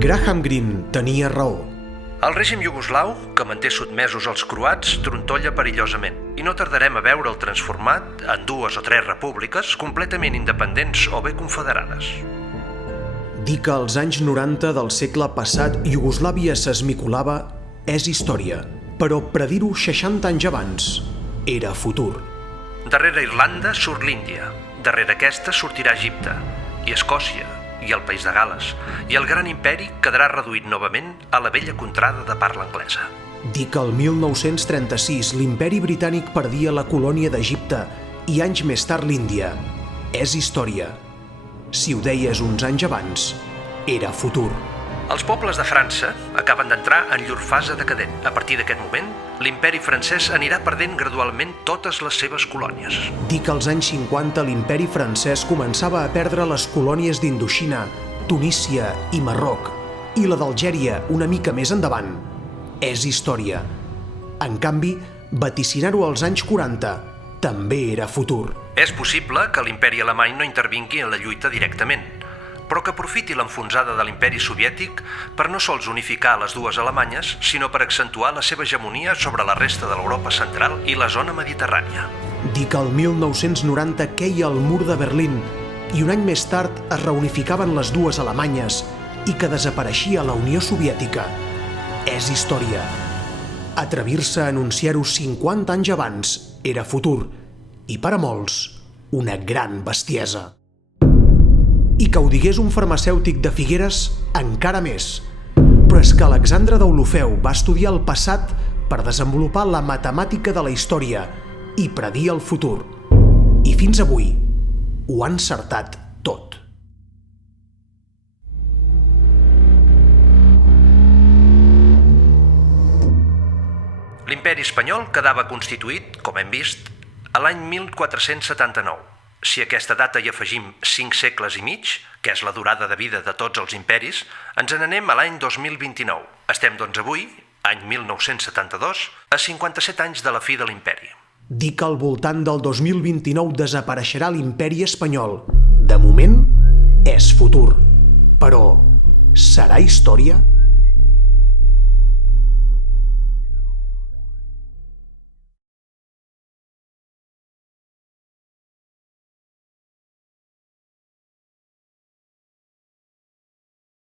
Graham Greene tenia raó. El règim iugoslau, que manté sotmesos els croats, trontolla perillosament i no tardarem a veure'l transformat en 2 o 3 repúbliques completament independents o bé confederades. Dir que als anys 90 del segle passat Iugoslàvia s'esmicolava és història, però predir-ho 60 anys abans era futur. Darrere Irlanda surt l'Índia, darrere aquesta sortirà Egipte, i Escòcia, i el País de Gales, i el gran imperi quedarà reduït novament a la vella contrada de parla anglesa. Dir que el 1936 l'imperi britànic perdia la colònia d'Egipte i anys més tard l'Índia és història. Si ho deies uns anys abans, era futur. Els pobles de França acaben d'entrar en llur fase decadent. A partir d'aquest moment, l'imperi francès anirà perdent gradualment totes les seves colònies. Dir que als anys 50 l'imperi francès començava a perdre les colònies d'Indoxina, Tunísia i Marroc, i la d'Algèria una mica més endavant, és història. En canvi, vaticinar-ho als anys 40 també era futur. És possible que l'imperi alemany no intervingui en la lluita directament, però que aprofiti l'enfonsada de l'imperi soviètic per no sols unificar les dues Alemanyes, sinó per accentuar la seva hegemonia sobre la resta de l'Europa central i la zona mediterrània. Dir que el 1990 queia el mur de Berlín i un any més tard es reunificaven les dues Alemanyes i que desapareixia la Unió Soviètica és història. Atrevir-se a anunciar-ho 50 anys abans era futur i per a molts una gran bestiesa. I que ho digués un farmacèutic de Figueres encara més. Però és que Alexandre Deulofeu va estudiar el passat per desenvolupar la matemàtica de la història i predir el futur. I fins avui ho ha encertat tot. L'imperi espanyol quedava constituït, com hem vist, a l'any 1479. Si a aquesta data hi afegim 5 segles i mig, que és la durada de vida de tots els imperis, ens n'anem a l'any 2029. Estem, doncs, avui, any 1972, a 57 anys de la fi de l'imperi. Dir que al voltant del 2029 desapareixerà l'imperi espanyol, de moment, és futur. Però serà història?